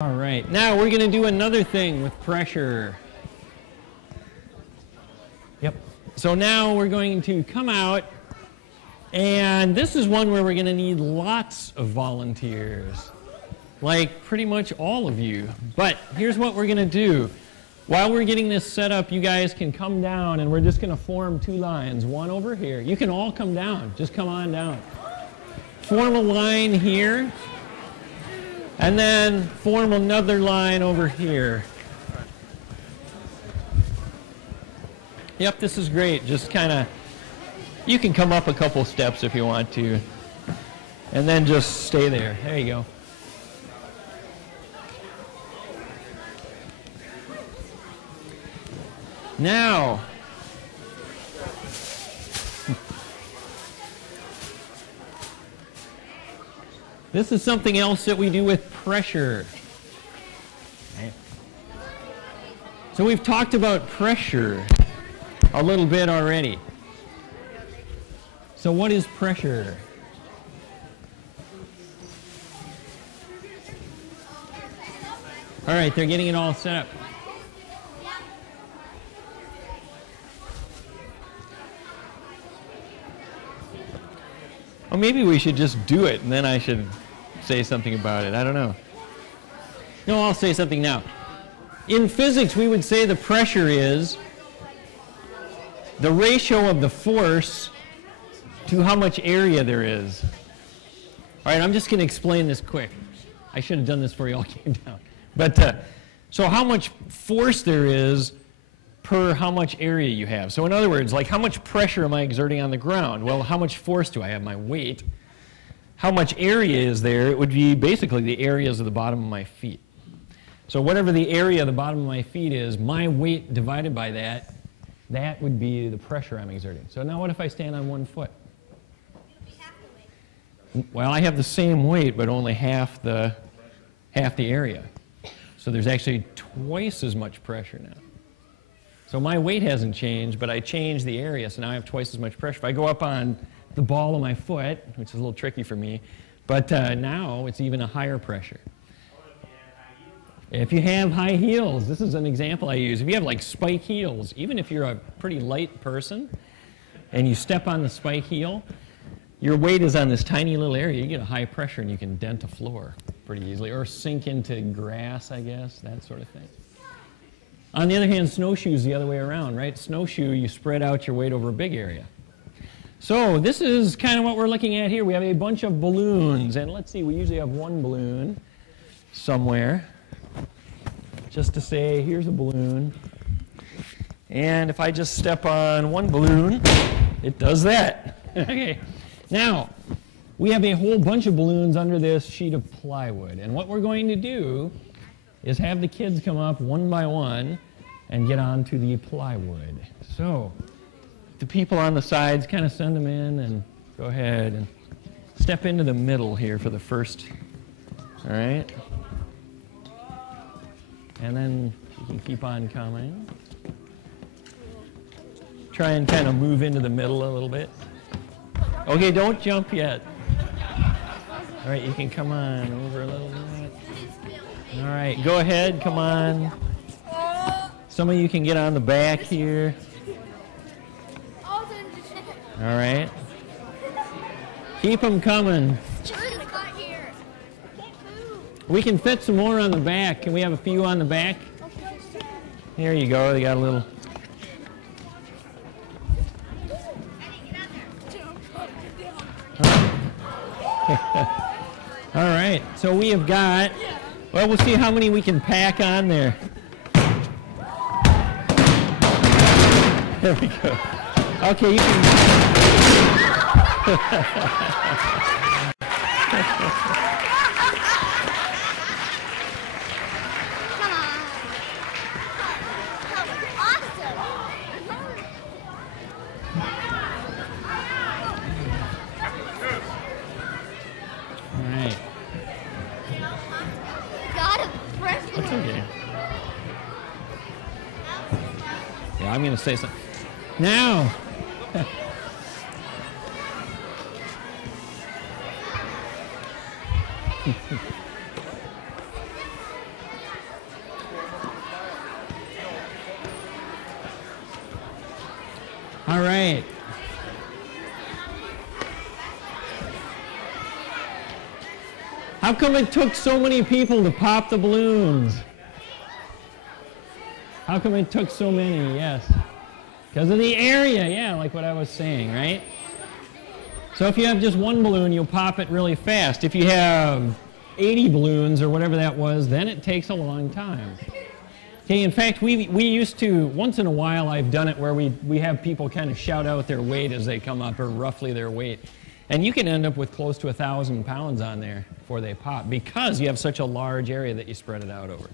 All right, now we're going to do another thing with pressure. Yep. So now we're going to come out, and this is one where we're going to need lots of volunteers, like pretty much all of you. But here's what we're going to do. While we're getting this set up, you guys can come down, and we're just going to form two lines, one over here. You can all come down. Just come on down. Form a line here. And then form another line over here. Yep, this is great. Just kind of, you can come up a couple steps if you want to. And then just stay there. There you go. Now, this is something else that we do with pressure. Okay. So we've talked about pressure a little bit already. So what is pressure? All right, they're getting it all set up. Or maybe we should just do it, and then I should say something about it. I don't know. No, I'll say something now. In physics, we would say the pressure is the ratio of the force to how much area there is. All right, I'm just going to explain this quick. I should have done this before you all came down. But so how much force there is per how much area you have. So in other words, like how much pressure am I exerting on the ground? Well, how much force do I have? My weight. How much area is there? It would be basically the areas of the bottom of my feet. So whatever the area of the bottom of my feet is, my weight divided by that, that would be the pressure I'm exerting. So now what if I stand on one foot? Well, I have the same weight, but only half the area. So there's actually twice as much pressure now. So my weight hasn't changed, but I changed the area, so now I have twice as much pressure. If I go up on the ball of my foot, which is a little tricky for me, but now it's even a higher pressure. If you have high heels, this is an example I use. If you have like spike heels, even if you're a pretty light person and you step on the spike heel, your weight is on this tiny little area. You get a high pressure and you can dent a floor pretty easily, or sink into grass, I guess, that sort of thing. On the other hand, snowshoes the other way around, right? Snowshoe, you spread out your weight over a big area. So this is kind of what we're looking at here. We have a bunch of balloons, and let's see, we usually have one balloon somewhere, just to say, here's a balloon. And if I just step on one balloon, it does that. Okay. Now, we have a whole bunch of balloons under this sheet of plywood, and what we're going to do is have the kids come up one by one and get onto the plywood. So the people on the sides, kind of send them in and go ahead and step into the middle here for the first. All right? And then you can keep on coming. Try and kind of move into the middle a little bit. Okay, don't jump yet. All right, you can come on over a little bit. All right, go ahead, come on. Some of you can get on the back here. All right. Keep them coming. We can fit some more on the back. Can we have a few on the back? There you go, they got a little. All right, so we have got, well, we'll see how many we can pack on there. There we go. Okay, you can. That's okay. Yeah, I'm going to say something. Now, All right. How come it took so many people to pop the balloons? How come it took so many? Yes. Because of the area, yeah, like what I was saying, right? So if you have just one balloon, you'll pop it really fast. If you have 80 balloons or whatever that was, then it takes a long time. Okay, in fact, we used to, once in a while I've done it where we have people kind of shout out their weight as they come up, or roughly their weight. And you can end up with close to 1,000 pounds on there before they pop, because you have such a large area that you spread it out over.